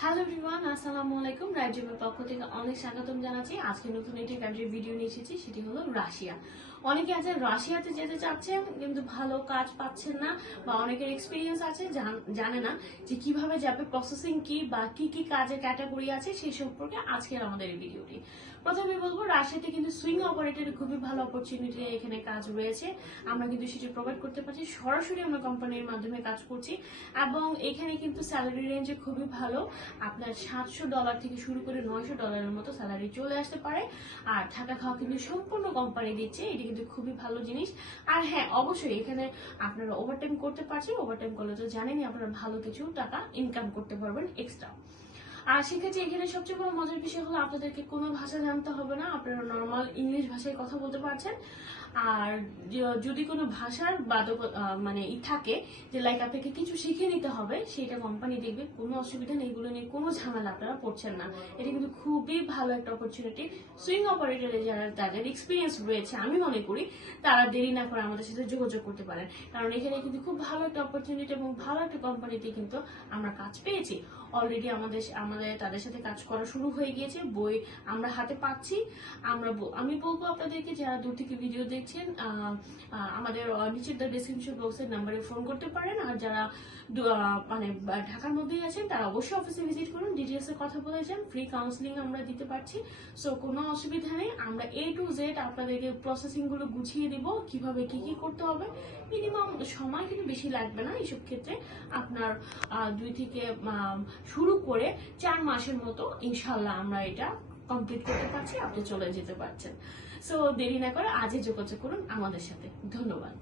Hello everyone আসসালামু আলাইকুম রাজ্যের পক্ষ থেকে অনেক স্বাগতম জানাচ্ছি। আজকে নতুন একটি কান্ট্রির ভিডিও নিয়ে এসেছি, সেটি হলো রাশিয়া। অনেকে আছেন রাশিয়াতে যেতে চাচ্ছেন, কিন্তু ভালো কাজ পাচ্ছেন না বা অনেকের এক্সপিরিয়েন্স আছে, জান- না যে কীভাবে যাবে প্রসেসিং কি বা কি কি কাজের ক্যাটাগরি আছে, সেই সম্পর্কে আজকের আমাদের এই ভিডিওটি প্রথমে বলব, রাশিয়াতে কিন্তু সুইং অপারেটরের খুবই ভালো অপরচুনিটি এখানে কাজ রয়েছে। আমরা কিন্তু সেটি প্রোভাইড করতে পারছি। সরাসরি আমরা কোম্পানির মাধ্যমে কাজ করছি এবং এখানে কিন্তু স্যালারি রেঞ্জে খুবই ভালো। আপনার সাতশো ডলার থেকে শুরু করে নয়শো ডলারের মতো স্যালারি চলে আসতে পারে। আর থাকা খাওয়া কিন্তু সম্পূর্ণ কোম্পানি দিচ্ছে, এটি কিন্তু খুবই ভালো জিনিস। আর হ্যাঁ অবশ্যই এখানে আপনারা ওভারটাইম করতে পারছেন ওভারটাইম করলে তো জানেনই আপনারা ভালো কিছু টাকা ইনকাম করতে পারবেন এক্সট্রা আর সেক্ষেত্রে এখানে সবচেয়ে বড় মজার বিষয় হলো আপনাদেরকে কোনো ভাষা জানতে হবে না, আপনারা নর্মাল ইংলিশ ভাষায় কথা বলতে পারছেন। আর যদি কোনো ভাষার বাদক মানে ই থাকে যে লাইক আপনাকে কিছু শিখে নিতে হবে সেটা কোম্পানি দেখবে, কোনো অসুবিধা নেই, এগুলো নিয়ে কোনো ঝামেলা আপনারা পড়ছেন না। এটা কিন্তু খুবই ভালো একটা অপরচুনিটি সুইং অপারেটরে যারা, তাদের এক্সপিরিয়েন্স রয়েছে, আমি মনে করি, তারা দেরি না করে আমাদের সাথে যোগাযোগ করতে পারেন। কারণ এখানে কিন্তু খুব ভালো একটা অপরচুনিটি এবং ভালো একটা কোম্পানিতে কিন্তু আমরা কাজ পেয়েছি। অলরেডি আমাদের আমাদের তাদের সাথে কাজ করা শুরু হয়ে গিয়েছে। বই আমরা হাতে পাচ্ছি। আমরা আমি বলব আপনাদেরকে, যারা দূর থেকে ভিডিও দেখছেন আমাদের নিচের ডিসক্রিপশন বক্সের নাম্বারে ফোন করতে পারেন। আর যারা মানে ঢাকার মধ্যেই আছেন, তারা অবশ্যই অফিসে ভিজিট করুন। ডিটেলস কথা বলে যান ফ্রি কাউন্সিলিং আমরা দিতে পারছি। সো কোনো অসুবিধা নেই। আমরা এ টু জেড আপনাদেরকে প্রসেসিংগুলো গুছিয়ে দিব। কীভাবে কি কি করতে হবে? মিনিমাম সময় কিন্তু বেশি লাগবে না। এইসব ক্ষেত্রে আপনার দুই থেকে শুরু করে চার মাসের মতো ইনশাল্লাহ আমরা এটা কমপ্লিট করতে পারছি, আপনি চলে যেতে পারছেন। সো দেরি না করে আজই যোগাযোগ করুন আমাদের সাথে। ধন্যবাদ।